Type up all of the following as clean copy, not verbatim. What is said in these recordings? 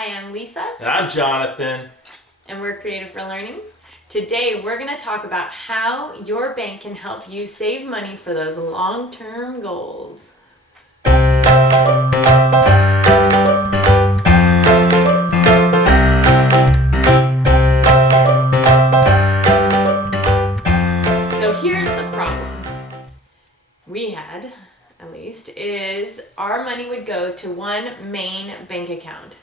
Hi, I'm Lisa. And I'm Jonathan. And we're Creative for Learning. Today we're going to talk about how your bank can help you save money for those long-term goals. So here's the problem we had, at least, is our money would go to one main bank account.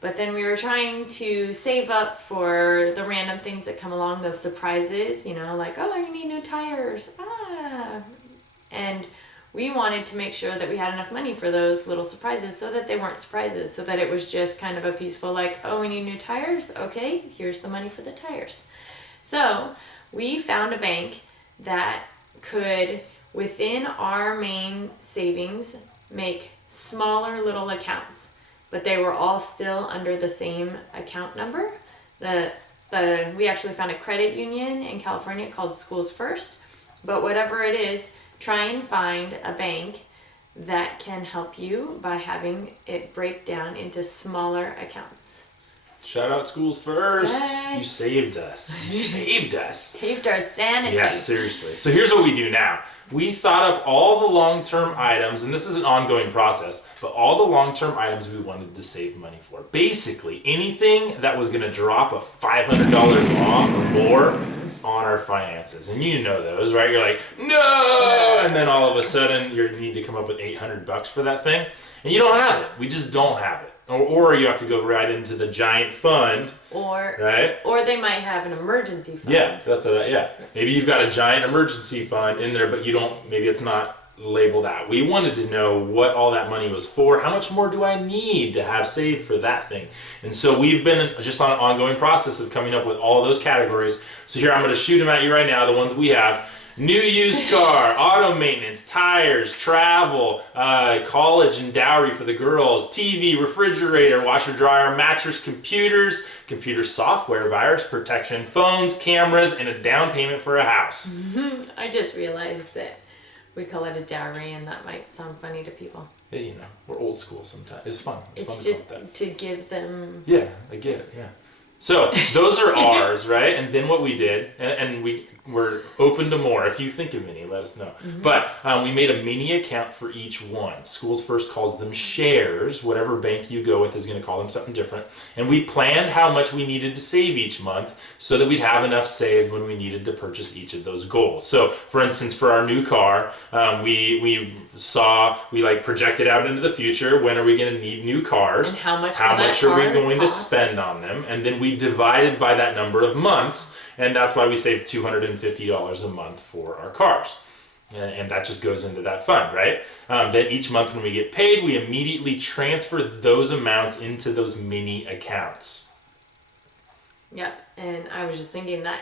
But then we were trying to save up for the random things that come along, those surprises, like, oh, you need new tires. And we wanted to make sure that we had enough money for those little surprises so that they weren't surprises, so that it was just kind of a peaceful, like, oh, we need new tires. Okay, here's the money for the tires. So we found a bank that could, within our main savings, make smaller little accounts. But they were all still under the same account number. We actually found a credit union in California called Schools First. But whatever it is, try and find a bank that can help you by having it break down into smaller accounts. Shout out Schools First. Yay. You saved us. You saved us. Saved our sanity. Yeah, seriously. So here's what we do now. We thought up all the long-term items, and this is an ongoing process, but all the long-term items we wanted to save money for. Basically, anything that was going to drop a $500 bomb or more on our finances. And you know those, right? You're like, no! And then all of a sudden, you need to come up with $800 for that thing. And you don't have it. We just don't have it. Or you have to go right into the giant fund, right? Or they might have an emergency fund. Yeah, Maybe you've got a giant emergency fund in there, but you don't. Maybe it's not labeled out. We wanted to know what all that money was for. How much more do I need to have saved for that thing? And so we've been just on an ongoing process of coming up with all those categories. So here I'm going to shoot them at you right now. The ones we have. New used car, auto maintenance, tires, travel, college and dowry for the girls, TV, refrigerator, washer, dryer, mattress, computers, computer software, virus protection, phones, cameras, and a down payment for a house. Mm-hmm. I just realized that we call it a dowry, and that might sound funny to people. Yeah, we're old school sometimes. It's fun. It's fun just to give them... Yeah, I get it, yeah. So those are ours, right? And then what we did, and we're open to more. If you think of any, let us know. Mm-hmm. But we made a mini account for each one. Schools First calls them shares. Whatever bank you go with is going to call them something different. And we planned how much we needed to save each month so that we'd have enough saved when we needed to purchase each of those goals. So, for instance, for our new car, we projected out into the future. When are we going to need new cars? And how much are we going to spend on them? And then we divided by that number of months, and that's why we saved $250 a month for our cars. And that just goes into that fund, right? Then each month when we get paid, we immediately transfer those amounts into those mini accounts. Yep, and I was just thinking that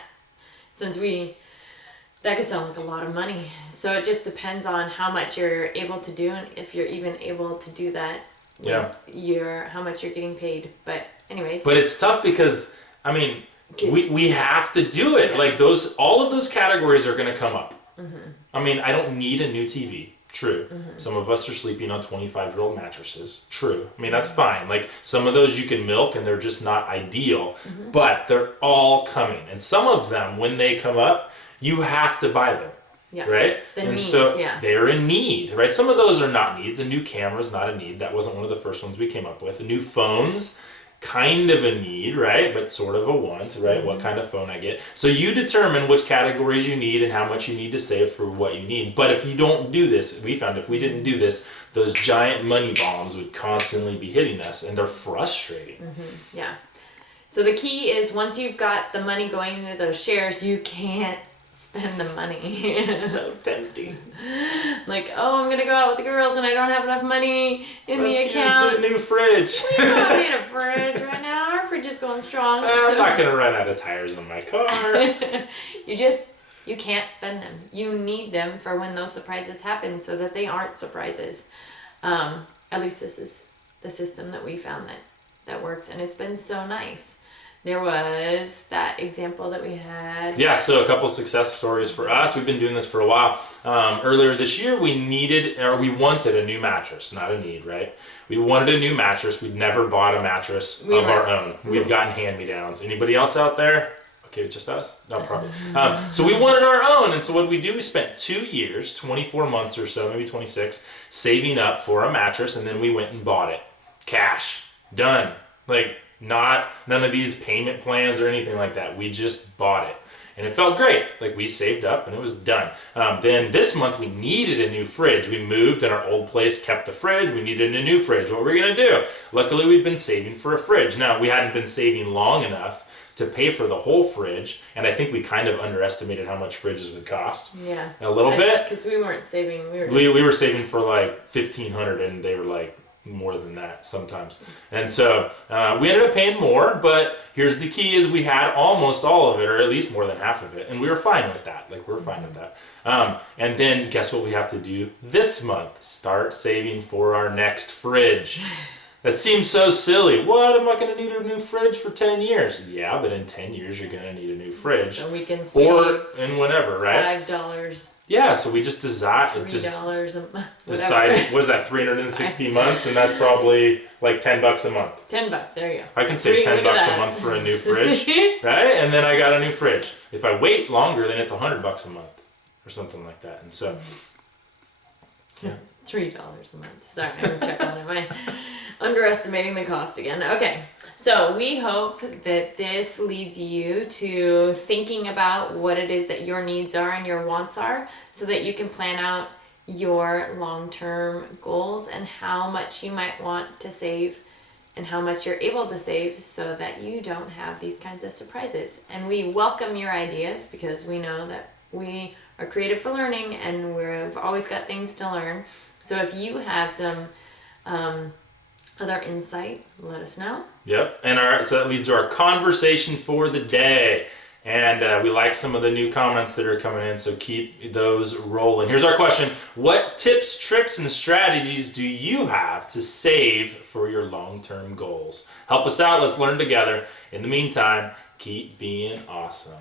that could sound like a lot of money. So it just depends on how much you're able to do and if you're even able to do that. How much you're getting paid. But anyways. But it's tough because, we have to do it. Yeah. All of those categories are going to come up. Mm-hmm. I don't need a new TV. True. Mm-hmm. Some of us are sleeping on 25-year-old mattresses. True. That's fine. Some of those you can milk and they're just not ideal, but they're all coming. And some of them, when they come up, you have to buy them. Yeah. Right? So they're a need, right? Some of those are not needs. A new camera is not a need. That wasn't one of the first ones we came up with. A new phone's kind of a need, right? But sort of a want, right? Mm-hmm. What kind of phone I get. So you determine which categories you need and how much you need to save for what you need. But if you don't do this, we found if we didn't do this, those giant money bombs would constantly be hitting us, and they're frustrating. Mm-hmm. Yeah. So the key is once you've got the money going into those shares, you can't spend the money. It's so tempting. I'm gonna go out with the girls and I don't have enough monny in the account. Let's use the new fridge. We don't need a fridge right now. Our fridge is going strong. I'm not gonna run out of tires on my car. You can't spend them. You need them for when those surprises happen so that they aren't surprises. At least this is the system that we found that works, and it's been so nice there was that example that we had. Yeah, so a couple success stories for us. We've been doing this for a while. Earlier this year, we wanted a new mattress, not a need, right? We wanted a new mattress. We'd never bought a mattress of our own. We've gotten hand-me-downs. Anybody else out there? Okay, just us? No, probably. So we wanted our own, and so what did we do? We spent 2 years, 24 months or so, maybe 26, saving up for a mattress, and then we went and bought it. Cash. Done. Like, none of these payment plans or anything like that. We just bought it. And it felt great. Like, we saved up and it was done. Then this month we needed a new fridge. We moved and our old place kept the fridge. We needed a new fridge. What were we going to do? Luckily, we'd been saving for a fridge. Now, we hadn't been saving long enough to pay for the whole fridge. And I think we kind of underestimated how much fridges would cost. Yeah. A little bit. Because we weren't saving. We were saving for like $1,500 and they were like, more than that sometimes. And so we ended up paying more, but here's the key is we had almost all of it, or at least more than half of it, and we were fine with that. Like, we're fine with that. And then guess what we have to do this month? Start saving for our next fridge. That seems so silly. What? I'm not going to need a new fridge for 10 years. Yeah, but in 10 years you're going to need a new fridge. So we can save or in whatever, right? $5. Yeah, so we just decided what is that, 360 months, and that's probably like $10 a month. $10, there you go. I can save $10 a month for a new fridge, right? And then I got a new fridge. If I wait longer, then it's $100 a month or something like that. And so, yeah. $3 a month. Sorry, I'm checking on it. Am I underestimating the cost again? Okay. So we hope that this leads you to thinking about what it is that your needs are and your wants are, so that you can plan out your long-term goals and how much you might want to save and how much you're able to save, so that you don't have these kinds of surprises. And we welcome your ideas, because we know that we are creative for learning and we've always got things to learn. So if you have some other insight, let us know. Yep. And so that leads to our conversation for the day. And we like some of the new comments that are coming in, so keep those rolling. Here's our question. What tips, tricks, and strategies do you have to save for your long-term goals? Help us out. Let's learn together. In the meantime, keep being awesome.